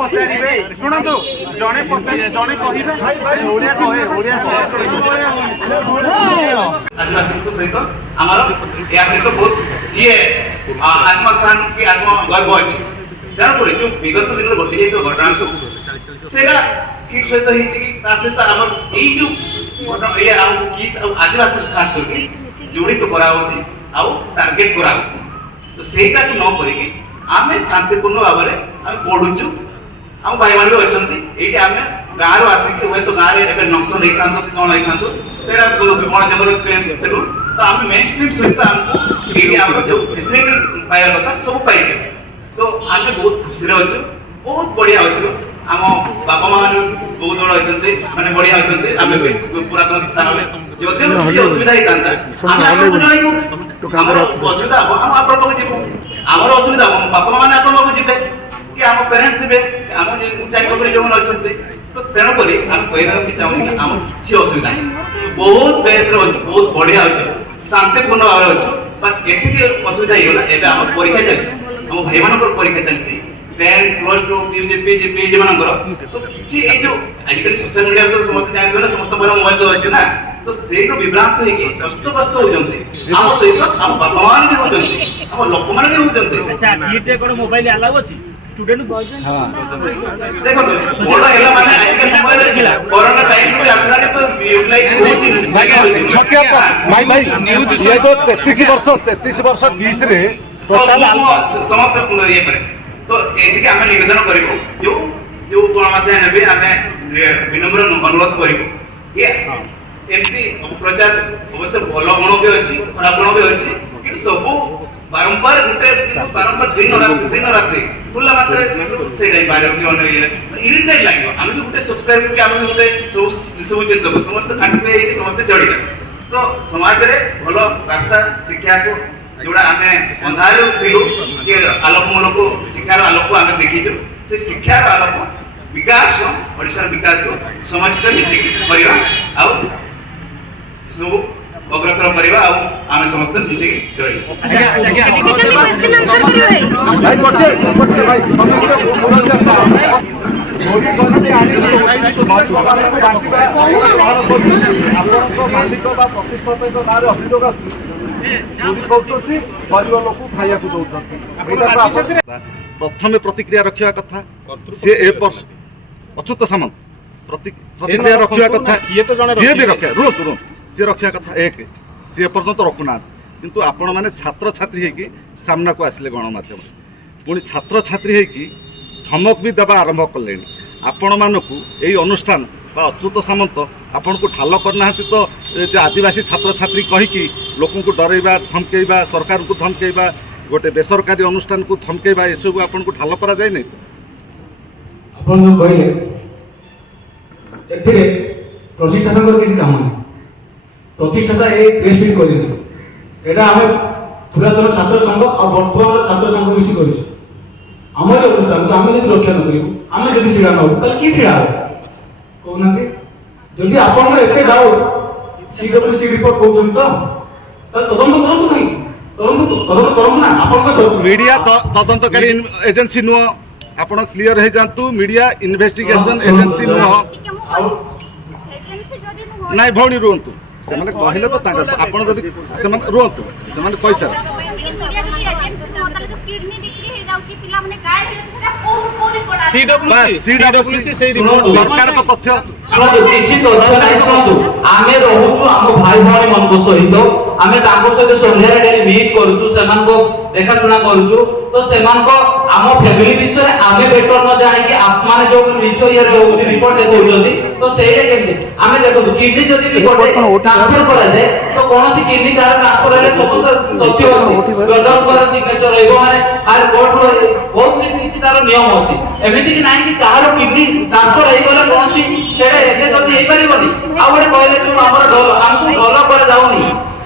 ପଚାରିବେ ଶୁଣନ୍ତୁ ଜଣେ ଜଣେ କହିବେ आदिवासी सहित आमर या सहित बहुत ये आत्मसम्मान की आत्मगर्व अच्छी तेणुक जो विगत दिन घटी जाइए घटना को सेटा किस सहित सहित आम जो ये आदिवासी खास करके जोड़ित कराऊँगी आउ टार्गेट कराऊँ तो सेटा न करिकी आम शांतिपूर्ण भाव में आम पढ़ुचु आम भाई मैंने भी अच्छा ये आम गाँव आसिक हूँ तो गाँव में नक्स नहीं था कि कौन नहीं था सेटा विमल जबर तो आम मेन स्ट्रीम सहित आमको ये जो फैसिलिटी पाइबा कथा सब पाई तो आम बहुत खुशी अच्छु बहुत बढ़िया अच्छु आम बापा माँ बहुत बड़ अच्छा मैंने बढ़िया अच्छा आम पुरातन स्थान में जदि किसी असुविधा होता असुविधा हम आप जीव आमर असुविधा हम बापा माँ आप जी कि आम पेरेन्ट्स थे आम चाकरी जो अच्छा तो तेणुक आम कहना चाहूँ कि आम किसी असुविधा नहीं बहुत बेस बहुत बढ़िया अच्छे शांतिपूर्ण भाव में अच्छे बस ये असुविधा होगा एवं आम परीक्षा चलती आम भाई मान परीक्षा चलती 10 प्लस 2 पीजी पीजी पीडी मानकर तो किसी ये जो आजिकल सोशल मीडिया तो समस्त जानते हैं समस्त मोबाइल तो अच्छे ना तो सेठू विभ्रांत होगी अस्तव्यस्त होती आम सहित आम बापा मान भी होती आम लोक मैंने भी होती अच्छा किटे कोन मोबाइल अलाउ अछि स्टूडेंट देखो मोड हैला माने आजिकल समय रे कोरोना टाइम पे आसलाने तो यूटिलाइज होची भाई न्यूज ये तो 33 वर्ष 20 रे टोटल समाप्त ये करे तो एदिके आमे निवेदन करिवो जो जो गणमाध्यम नेबे आमे विनम्र अनुरोध करिवो कि एमती प्रचार अवश्य भल गुण भी अच्छी खराब गुण भी अच्छी कि सब बारंबार गुटे बारंबार दिन रात खुला मात्रा से नहीं बारे कि अन इरिटेट लागो हम भी गुटे सब्सक्राइब कि हम गुटे सब चिंता समस्त खाट पे समस्त जड़िला तो समाज रे भलो रास्ता शिक्षा को जोड़ा आमे अंधार दिलु कि आलोक मूलक शिक्षार आलोक को आमे देखिजु से शिक्षार आलोक विकास ओडिसा विकास को समाज के मिसी परिवा आ सब अग्रसर करवा आ आमे समस्त मिसी चली भाई कोटे भाई मालिक प्रतिष्ठित नारे अभियोग प्रथम प्रतिक्रिया रखा कथा सी अच्युत सामंत प्रतिक्रिया रखा कथा जी भी रखा रुहतु रुहतु सी रखा कथा एक सी एपर्यंत रखुना किंतु आपण मैंने छात्र छात्री होगी सामना को आसिले गणमाध्यम पुणी छात्र छात्री होगी धमक भी देवा आरंभ कले आपण मानक यही अनुष्ठान अच्युत सामंत आपण को ढाल करना तो जो आदिवासी छात्र छात्री कहीकि लोक को डरइबा धमकेबा सरकार को धमकेबा गोटे बेसरकारी अनुष्ठान को धमकेबा ये सब आपण को ढाल करा जाए नहीं आपण जो कहले एथिरे प्रतिष्ठाता किसी काम नहीं प्रतिष्ठाता ए प्रेस मीट करिने एटा हमें पुरातन छात्र संघ और वर्तमान छात्र संघ मिसी करिस हमर अनुष्ठान तो हमें जदि रक्षा न करियो हमें जदि सिडा न हो ताले की सिडा हो कहना जदि आपण एते डाउट सीडब्ल्यूसी रिपोर्ट कहउछन तो तदंत करंतु नहीं तदंत करंतु ना आपण को मीडिया तदंतकारी एजेंसी नुह आपण क्लियर हे जानतु मीडिया इन्वेस्टिगेशन एजेंसी नुह नहीं भौणी रुहतु से माने कहले तो तांका आपण जदि से माने रुहतु से माने पैसा सीडब्ल्यूसी से रिपोर्ट सरकार को तथ्य शुणु किछि तथ्य नाही शुणु आमे रहउछु हम भाई भाई मन को सहित आमे तांको सहित संध्या डेली मीट करूछु सेमान को देखा सुना करूछु तो सेमान को आम फैमिली विषय रे आमे बेटर न जाने कि आप माने जो निचो ये रहउछि रिपोर्ट देखउछथि तो सेरे केमते आमे देखो किडनी जदि रिपोर्ट ट्रांसफर करा जाए तो कोनोसी किडनी कार ट्रांसफर हेले समस्त तथ्य अछि डॉक्टर पर सिग्नेचर रहइबो माने आर कोर्ट रो बहुत सी किछि तार नियम अछि एमिति कि नाही कि कार किडनी ट्रांसफर हेइ गले कोनोसी सेरे एते जदि हेइ परिबनी आ गोटे कहले जो हमर हमकु डल कर जाउनी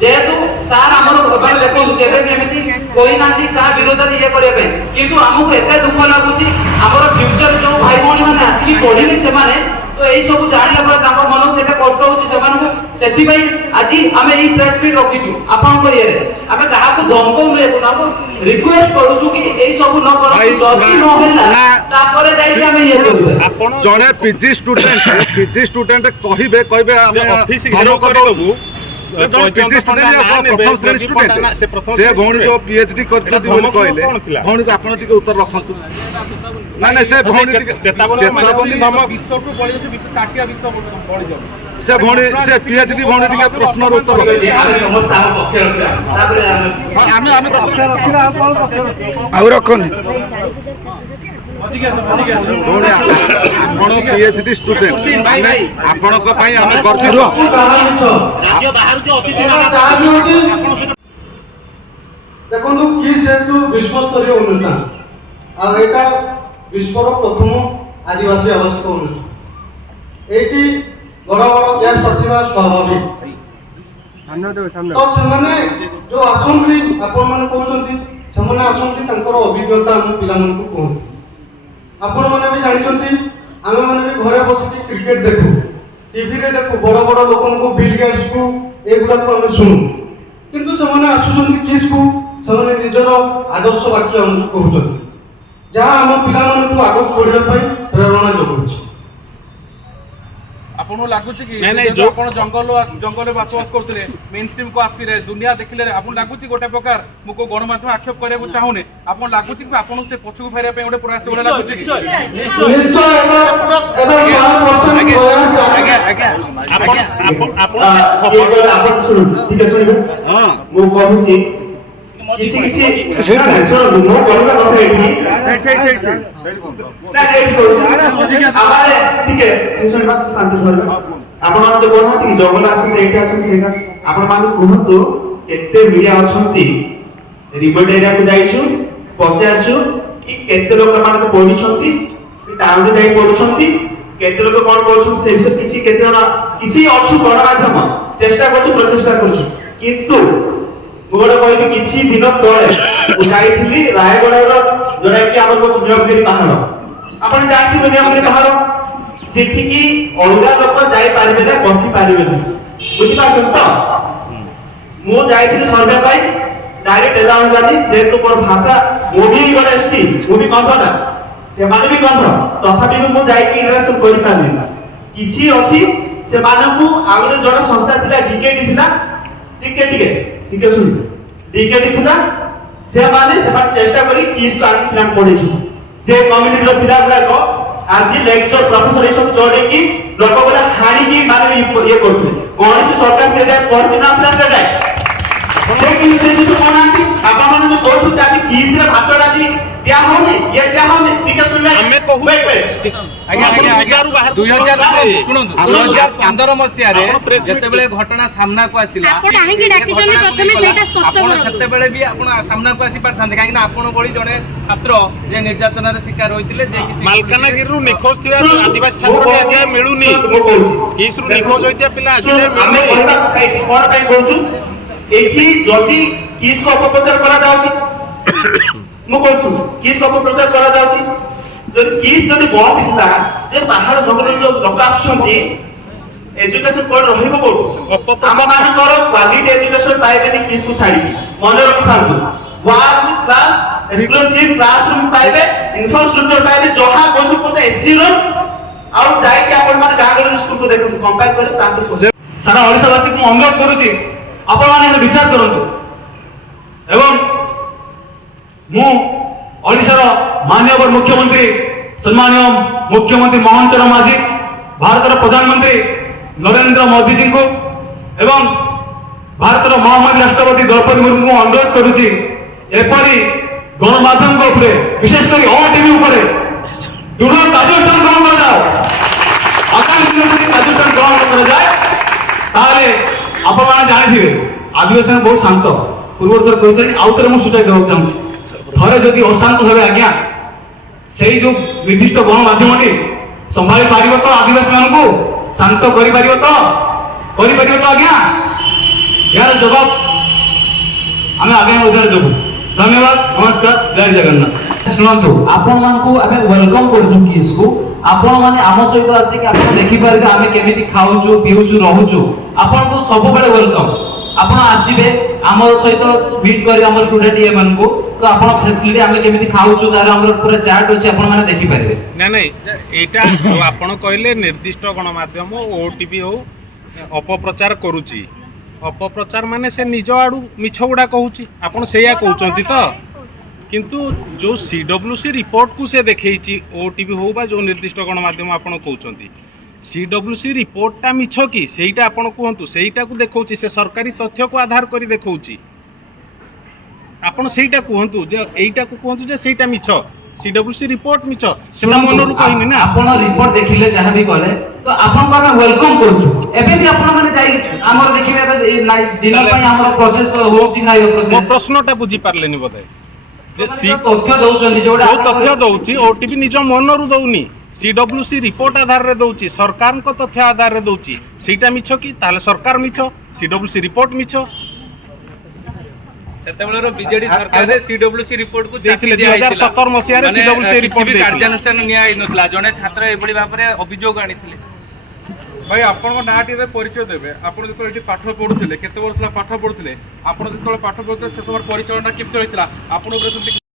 जेहेतु सार आमर माने देखो केबे एमिति कोई नांती का विरोध ये करे पे किंतु हमकु एते दुख लागुची हमर फ्यूचर जो भाई भौणी माने आसी पढिनी से माने তো এই সব জানিলা পরে তাଙ୍କ মনକୁ କେତେ କଷ୍ଟ ହଉଛି ସେମାନଙ୍କୁ ସେଥିପାଇଁ ଆଜି ଆମେ ଏଇ ପ୍ରେସ୍ ମିଟ୍ ରଖିଛୁ ଆପଣଙ୍କ ଇଏରେ ଆମେ କାହାକୁ ଧମକଉନୁ ଏକୁ ରିକ୍ୱେଷ୍ଟ କରୁଛୁ କି ଏଇ ସବୁ ନ କରନ୍ତୁ ଯଦି ନ ହେଲା ତାପରେ ଯାଇକି ଆମେ ଇଏ କରିବୁ ଜଣେ ପିଜି ଷ୍ଟୁଡେଣ୍ଟ କହିବେ ଆମେ ଅଫିସ ଘେରାଉ କରିଦେବୁ ପିଜି ଷ୍ଟୁଡେଣ୍ଟ ପ୍ରଥମ ଶ୍ରେଣୀ ଷ୍ଟୁଡେଣ୍ଟ ସେ ଭଉଣୀ ଯୋଉ ପିଏଚଡି କରିଛନ୍ତି ବୋଲି କହିଲେ ଭଉଣୀକୁ ଆପଣ ଟିକେ ଉତ୍ତର ରଖନ୍ତୁ ନାଇଁ ସେ ଭଉଣୀ ଚେତାବନୀ ସେ ଭଉଣୀ ସେ ପିଏଚଡି ଭଉଣୀ ଟିକେ ପ୍ରଶ୍ନର ଉତ୍ତର ଆମେ ସମସ୍ତେ ଆମ ପକ୍ଷରେ ରଖିବା ତାପରେ ଆମେ ଆଉ ରଖନି ଭଉଣୀ ଆପଣ ପିଏଚଡି ଷ୍ଟୁଡେଣ୍ଟ ଆପଣଙ୍କ ପାଇଁ ଆମେ ଗର୍ବିତ ଦେଖନ୍ତୁ କିସ୍ ଯେହେତୁ ବିଶ୍ୱସ୍ତରୀୟ ଅନୁଷ୍ଠାନ ଆଉ ଏଇଟା ବିଶ୍ୱର ପ୍ରଥମ ଆଦିବାସୀ ଆବାସିକ ଅନୁଷ୍ଠାନ ଏଇଠି ବଡ଼ ବଡ଼ ଗେଷ୍ଟ ଆସିବା ସ୍ୱାଭାବିକ ତ ସେମାନେ ଯୋଉ ଆସନ୍ତି ଆପଣମାନେ କହୁଛନ୍ତି ସେମାନେ ଆସନ୍ତି ତାଙ୍କର ଅଭିଜ୍ଞତା ଆମ ପିଲାମାନଙ୍କୁ କୁହନ୍ତି ଆପଣମାନେ ବି ଜାଣିଛନ୍ତି ଆମେମାନେ ବି ଘରେ ବସିକି କ୍ରିକେଟ ଦେଖୁ ଟିଭିରେ ଦେଖୁ ବଡ଼ ବଡ଼ ଲୋକଙ୍କୁ ବିଲ୍ ଗେଟ୍ସକୁ ଏଗୁଡ଼ାକୁ ଆମେ ଶୁଣୁ କିନ୍ତୁ ସେମାନେ ଆସୁଛନ୍ତି କିସ୍କୁ ସେମାନେ ନିଜର ଆଦର୍ଶ ବାକ୍ୟ ଆମକୁ କହୁଛନ୍ତି ଯାହା ଆମ ପିଲାମାନଙ୍କୁ ଆଗକୁ ବଢ଼ିବା ପାଇଁ ପ୍ରେରଣା ଯୋଗାଉଛି ଆପଣଙ୍କୁ ଲାଗୁଛି କି ଯୋଉ ଆପଣ ଜଙ୍ଗଲରେ ବସବାସ କରୁଥିଲେ ମେନ୍ ଷ୍ଟ୍ରିମ୍ କୁ ଆସିଲେ ଦୁନିଆ ଦେଖିଲେ ଆପଣଙ୍କୁ ଲାଗୁଛି ଗୋଟେ ପ୍ରକାର ମୁଁ କୋଉ ଗଣମାଧ୍ୟମ ଆକ୍ଷେପ କରିବାକୁ ଚାହୁଁନି ଆପଣ ଲାଗୁଛି କି ଆପଣଙ୍କୁ ସେ ପଛକୁ ଫେରିବା ପାଇଁ ଗୋଟେ ପ୍ରୟାସ ଭଳି ଲାଗୁଛି ମୁଁ କହୁଛି କିଛି ଶୁଣନ୍ତୁ ମୋ କହିବା କଥା ଏଠି ଶାନ୍ତି ଧରିବା ଆପଣ ଯୋଉ କହୁନାହାନ୍ତି ଜଙ୍ଗଲ ଆସନ୍ତି ଏଇଠି ଆସନ୍ତି ସେଇଟା ଆପଣ ମାନେ କୁହନ୍ତୁ କେତେ ମିଡିଆ ଅଛନ୍ତି ରିମୋଟ ଏରିଆକୁ ଯାଇଛୁ ପଚାରୁଛୁ କି କେତେ ଲୋକ ମାନଙ୍କୁ ପଢିଛନ୍ତି ଟାଉନରେ ଯାଇ ପଢୁଛନ୍ତି କେତେ ଲୋକ କଣ କରୁଛନ୍ତି ସେ ବିଷୟରେ କିଛି କେତେ ଜଣ କିଛି ଅଛୁ ଗଣମାଧ୍ୟମ ଚେଷ୍ଟା କରୁଛୁ ପ୍ରଚେଷ୍ଟା କରୁଛୁ କିନ୍ତୁ ମୁଁ ଗୋଟେ କହିବି କିଛି ଦିନ ତଳେ ମୁଁ ଯାଇଥିଲି ରାୟଗଡ଼ାର ଯୋଉଟାକି ଆମର କହୁଛି ନିୟମଗିରି ପାହାଡ଼ ଆପଣ ଜାଣିଥିବେ ନିୟମଗିରି ପାହାଡ଼ ସେଠିକି ଅଲଗା ଲୋକ ଯାଇପାରିବେ ନା ବସି ପାରିବେ ନା ବୁଝିପାରୁଛନ୍ତି ତ ମୁଁ ଯାଇଥିଲି ସର୍ଭେ ପାଇଁ ଡାଇରେକ୍ଟ ଏଲାଉଣ୍ଡ କଲି ଯେହେତୁ ମୋର ଭାଷା ମୁଁ ବି ଗୋଟେ ଏସଟି ମୁଁ ବି କନ୍ଧ ନା ସେମାନେ ବି କନ୍ଧ ତଥାପି ମୁଁ ଯାଇକି ଇଣ୍ଟରାକ୍ସନ କରିପାରିଲି କିଛି ଅଛି ସେମାନଙ୍କୁ ଆଉ ଗୋଟେ ଜଣେ ସଂସ୍ଥା ଥିଲା ଡିକେଟି ଥିଲା ଟିକେ ଶୁଣି ଡିକେଟି ଥିଲା ସେମାନେ ଚେଷ୍ଟା କରି କିସ୍ ଆଣି ପିଲାଙ୍କୁ ପଢେଇଛୁ ସେ କମ୍ୟୁନିଟିର ପିଲା ଗୁଡାକ ଆଜି ଲେକ୍ଚର ପ୍ରଫେସର ଏସବୁ ଚଢେଇକି ଲୋକ ଗୁଡା ହାଣିକି ମାନେ ଇଏ କରୁଥିଲେ କୌଣସି ସରକାର ସେ ଯାଏ ପହଞ୍ଚି ନଥିଲା ସେ ଯାଏ ସେ କିନ୍ତୁ ସେ ଜିନିଷ କହୁନାହାନ୍ତି ଆପଣମାନେ ଯୋଉ କହୁଛନ୍ତି ଆଜି କିସ୍ରେ ଭାତ ଡାଲି ଦିଆ ହଉନି ଇଏ ଦିଆ ହଉନି ଟିକେ ଶୁଣିବେ ଆମେ କହୁ 2015 ମସିହାରେ ଯେତେବେଳେ ଘଟଣା ସାମ୍ନାକୁ ଆସିଲା ସେତେବେଳେ ବି ଆପଣ ସାମ୍ନାକୁ ଆସି ପାରିଥାନ୍ତେ କାହିଁକି ନା ଆପଣ ଭଳି ଜଣେ ଛାତ୍ର ଯେ ନିର୍ଯାତନାର ଶିକାର ହୋଇଥିଲେ ଯେ ମାଲକାନଗିରିରୁ ନିଖୋଜ ଥିବା ଆଦିବାସୀ ଛାତ୍ର ଆଜି ମିଳୁନି କିସ୍ରୁ ନିଖୋଜ ହୋଇଥିବା ପିଲା ଆଜି ଆମେ କଣ ପାଇଁ କହୁଛୁ ଏଠି ଯଦି କିସ୍ ଅପପ୍ରଚାର କରାଯାଉଛି ମୁଁ କହୁଛୁ କିସ୍ ଅପପ୍ରଚାର କରାଯାଉଛି ଯଦି କିସ୍ ଯଦି ବନ୍ଦ ହେଲା ଯେ ପାହାଡ଼ ଜଙ୍ଗଲରେ ଯୋଉ ଲୋକ ଆସୁଛନ୍ତି ଏଜୁକେସନ କୋଉଠି ରହିବ କୋଉଠି ଆମ ମାନଙ୍କର କ୍ୱାଲିଟି ଏଜୁକେସନ ପାଇବେନି କିସ୍କୁ ଛାଡ଼ିକି ମନେ ରଖିଥାନ୍ତୁ ୱାନ୍ କ୍ଲାସ୍ ଏକ୍ସକ୍ଲୁସିଭ କ୍ଲାସରୁମ୍ ପାଇବେ ଇନଫ୍ରାଷ୍ଟ୍ରକ୍ଚର ପାଇବେ ଯାହା କହୁଛନ୍ତି ଏସି ରୁମ୍ ଆଉ ଯାଇକି ଆପଣମାନେ ଗାଁ ଗହଳି ସ୍କୁଲକୁ ଦେଖନ୍ତୁ କମ୍ପେୟାର କରି ତାଙ୍କୁ ସାରା ଓଡ଼ିଶାବାସୀକୁ ମୁଁ ଅନୁରୋଧ କରୁଛି ଆପଣମାନେ ବିଚାର କରନ୍ତୁ ଏବଂ ମୁଁ ଓଡ଼ିଶାର ମାନ୍ୟବର ମୁଖ୍ୟମନ୍ତ୍ରୀ ସମ୍ମାନୀୟ ମୁଖ୍ୟମନ୍ତ୍ରୀ ମୋହନ ଚରଣ ମାଝୀ ଭାରତର ପ୍ରଧାନମନ୍ତ୍ରୀ ନରେନ୍ଦ୍ର ମୋଦିଜୀଙ୍କୁ ଏବଂ ଭାରତର ମହାମହିମ ରାଷ୍ଟ୍ରପତି ଦ୍ରୌପଦୀ ମୁର୍ମୁଙ୍କୁ ଅନୁରୋଧ କରୁଛି ଏପରି ଗଣମାଧ୍ୟମଙ୍କ ଉପରେ ବିଶେଷ କରି OTV ଉପରେ ଦୃଢ଼ କାର୍ଯ୍ୟାନୁଷ୍ଠାନ ଗ୍ରହଣ କରାଯାଉ ଆଗାମୀ ଦିନରେ କାର୍ଯ୍ୟାନୁଷ୍ଠାନ ଗ୍ରହଣ କରାଯାଏ ତାହେଲେ ଆପଣମାନେ ଜାଣିଥିବେ ଆଦିବାସୀମାନେ ବହୁତ ଶାନ୍ତ ପୂର୍ବରୁ ଥର କହିଛନ୍ତି ଆଉ ଥରେ ମୁଁ ସୂଚାଇ ଦେବାକୁ ଚାହୁଁଛି ଥରେ ଯଦି ଅଶାନ୍ତ ହେବେ ଆଜ୍ଞା ସେଇ ଯୋଉ ନିର୍ଦ୍ଦିଷ୍ଟ ଗଣମାଧ୍ୟମଟି ସମ୍ଭାଳି ପାରିବ ତ ଆଦିବାସୀମାନଙ୍କୁ ଶାନ୍ତ କରିପାରିବ ତ ଆଜ୍ଞା ଏହାର ଜବାବ ଆମେ ଆଗାମୀ ଅଧ୍ୟାୟରେ ଦେବୁ ଧନ୍ୟବାଦ ନମସ୍କାର ଜୟ ଜଗନ୍ନାଥ ଶୁଣନ୍ତୁ ଆପଣମାନଙ୍କୁ ଆମେ ୱେଲକମ୍ କରୁଛୁ କିସ୍କୁ आपण माने आम सहित आसी कि आपण देखि पारबे आमे केमिति खाउछु पिउछु रहउछु आपण को सब बेले वेलकम आपण आसीबे हमर सहित मीट करी हमर स्टूडेंट ये मन को तो आपण फैसिलिटी आमे केमिति खाउछु तार हमर पूरा चार्ट अछि आपण माने देखि पारबे नहीं एटा जो आपण कहले निर्दिष्ट गणमाध्यम ओटीपी हो अपप्रचार करूची अपप्रचार माने से निज आडू मिछ गुडा कहूची आपण सेया कहउचंती तो किंतु जो सीडब्ल्यूसी रिपोर्ट को से देखैची ओटीपी हो बा जो निर्दिष्ट गणमाध्यम आपण कहउचंती सीडब्ल्यूसी रिपोर्टटा मिछ कि सेईटा आपण कहंतु सेईटा को देखौची से सरकारी तथ्य को आधार करी देखौची आपण सेईटा कहंतु जे एईटा को कहंतु जे सेईटा मिछ सीडब्ल्यूसी रिपोर्ट मिछ सेटा मनरु कहिनी ना आपण रिपोर्ट देखिले जहां भी कले तो आपण को हम वेलकम करछु एबे भी आपण माने जाई हमर देखिबे बस डिनर पई हमर प्रोसेस होची खाइबे मो प्रोसेस प्रश्नटा बुझी पारलेनी बोधे जे तथ्य दउचंदी जोडा जो तथ्य दउची ओटीपी निज मनरु दउनी सीडब्ल्यूसी रिपोर्ट आधार रे दउची सरकार को तथ्य आधार रे दउची सेटा मिछ कि ताले सरकार मिछ सीडब्ल्यूसी रिपोर्ट मिछ सेतेबेलर बीजेडी सरकार रे सीडब्ल्यूसी रिपोर्ट को देखिले 2017 मसिया रे सीडब्ल्यूसी रिपोर्ट देखिले कार्यानुष्ठान निया नथला जने छात्र एबळी भाबरे अभियोग आनिथिले भाई आपण नाटी रे परिचय देबे आपण जतो एठी पाठ पढुथिले केते वर्ष ला पाठ पढुथिले आपण जतो पाठ पढुथिले से समय परिचालना केमते रहितला आपण